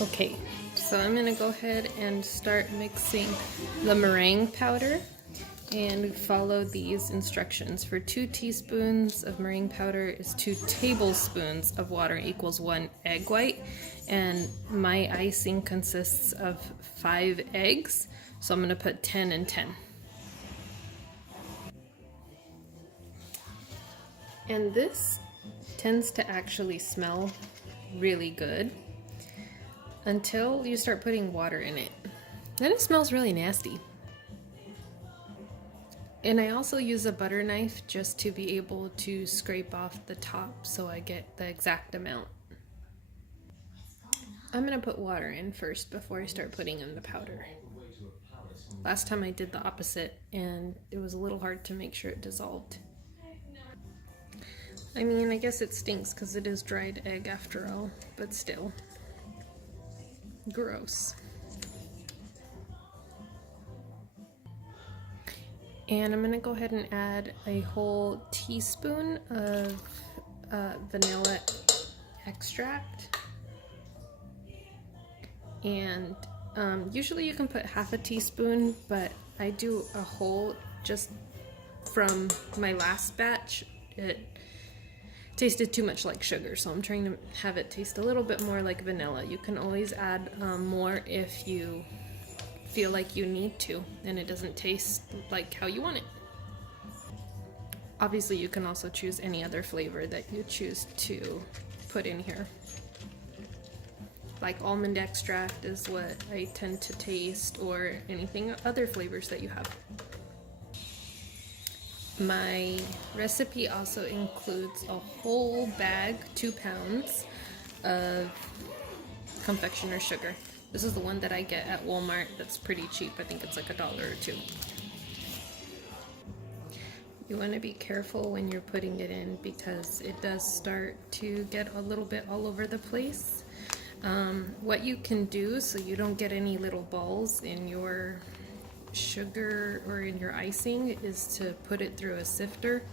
Okay, so I'm gonna go ahead and start mixing the meringue powder and follow these instructions. For 2 teaspoons of meringue powder is 2 tablespoons of water equals 1 egg white, and my icing consists of 5 eggs, so I'm gonna put 10 and 10. And this tends to actually smell really good until you start putting water in it. Then it smells really nasty. And I also use a butter knife just to be able to scrape off the top so I get the exact amount. I'm gonna put water in first before I start putting in the powder. Last time I did the opposite and it was a little hard to make sure it dissolved. I mean, I guess it stinks because it is dried egg after all, but still. Gross. And I'm gonna go ahead and add a whole teaspoon of vanilla extract. And usually you can put half a teaspoon, but I do a whole just from my last batch. It tasted too much like sugar, so I'm trying to have it taste a little bit more like vanilla. You can always add more if you feel like you need to and it doesn't taste like how you want it. Obviously you can also choose any other flavor that you choose to put in here. Like almond extract is what I tend to taste, or anything other flavors that you have. My recipe also includes a whole bag, 2 pounds, of confectioner sugar. This is the one that I get at Walmart that's pretty cheap. I think it's like $1 or $2. You want to be careful when you're putting it in because it does start to get a little bit all over the place. What you can do so you don't get any little balls in your sugar or in your icing is to put it through a sifter,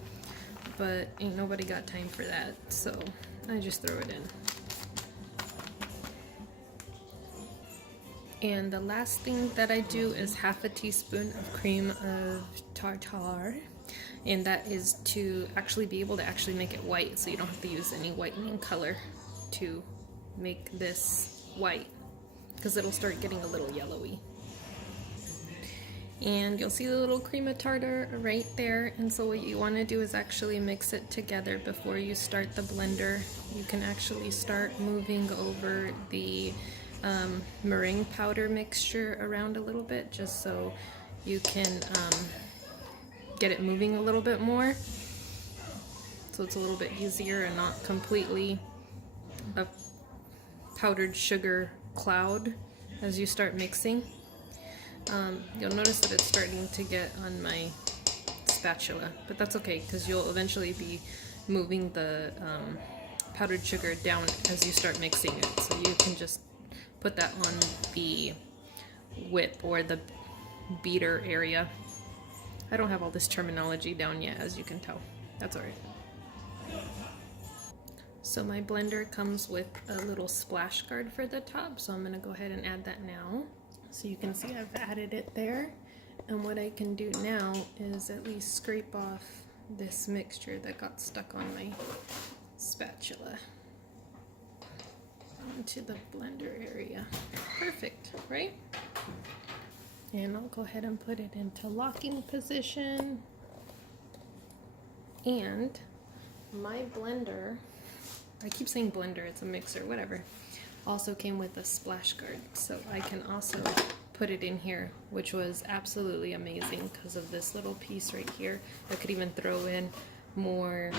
but ain't nobody got time for that, so I just throw it in. And the last thing that I do is half a teaspoon of cream of tartar, and that is to actually be able to actually make it white, so you don't have to use any whitening color to make this white, because it'll start getting a little yellowy. And you'll see the little cream of tartar right there, and so what you want to do is actually mix it together before you start the blender. You can actually start moving over the meringue powder mixture around a little bit just so you can get it moving a little bit more, so it's a little bit easier and not completely a powdered sugar cloud as you start mixing. You'll notice that it's starting to get on my spatula, but that's okay because you'll eventually be moving the powdered sugar down as you start mixing it, so you can just put that on the whip or the beater area. I don't have all this terminology down yet, as you can tell. That's alright. So my blender comes with a little splash guard for the top, so I'm going to go ahead and add that now. So you can see I've added it there, and what I can do now is at least scrape off this mixture that got stuck on my spatula onto the blender area. Perfect, right? And I'll go ahead and put it into locking position. And my blender, I keep saying blender, it's a mixer, whatever, also came with a splash guard, so I can also put it in here, which was absolutely amazing because of this little piece right here. I could even throw in more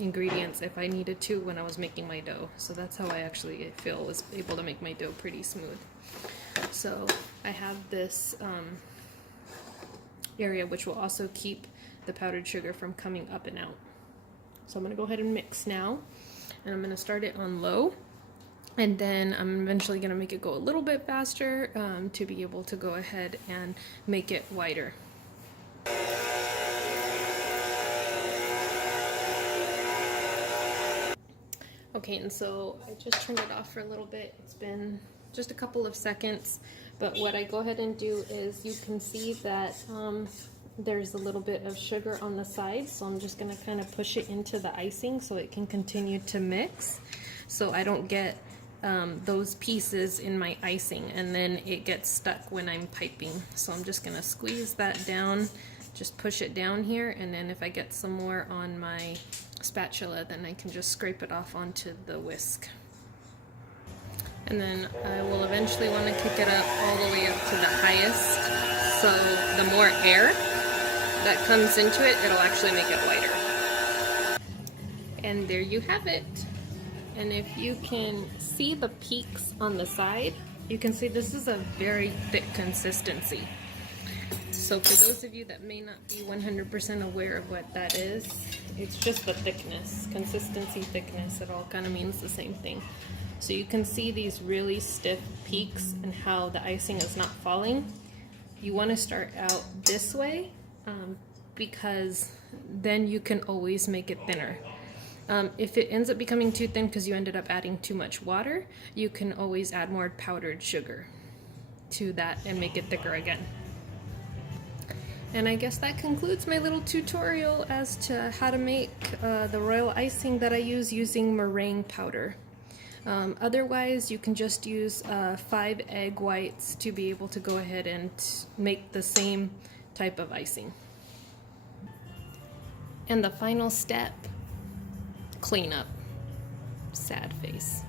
ingredients if I needed to when I was making my dough, so that's how I actually feel was able to make my dough pretty smooth. So I have this area which will also keep the powdered sugar from coming up and out. So I'm going to go ahead and mix now, and I'm going to start it on low, and then I'm eventually going to make it go a little bit faster to be able to go ahead and make it whiter. Okay, and so I just turned it off for a little bit. It's been just a couple of seconds, but what I go ahead and do is you can see that there's a little bit of sugar on the side, so I'm just gonna kind of push it into the icing so it can continue to mix, so I don't get those pieces in my icing and then it gets stuck when I'm piping. So I'm just gonna squeeze that down, just push it down here, and then if I get some more on my spatula, then I can just scrape it off onto the whisk. And then I will eventually want to kick it up all the way up to the highest, so the more air that comes into it, it'll actually make it lighter. And there you have it. And if you can see the peaks on the side, you can see this is a very thick consistency. So for those of you that may not be 100% aware of what that is, it's just the thickness, consistency, thickness, it all kind of means the same thing. So you can see these really stiff peaks and how the icing is not falling. You want to start out this way because then you can always make it thinner. If it ends up becoming too thin because you ended up adding too much water, you can always add more powdered sugar to that and make it thicker again. And I guess that concludes my little tutorial as to how to make the royal icing that I use using meringue powder. Otherwise, you can just use 5 egg whites to be able to go ahead and make the same type of icing. And the final step, clean up. Sad face.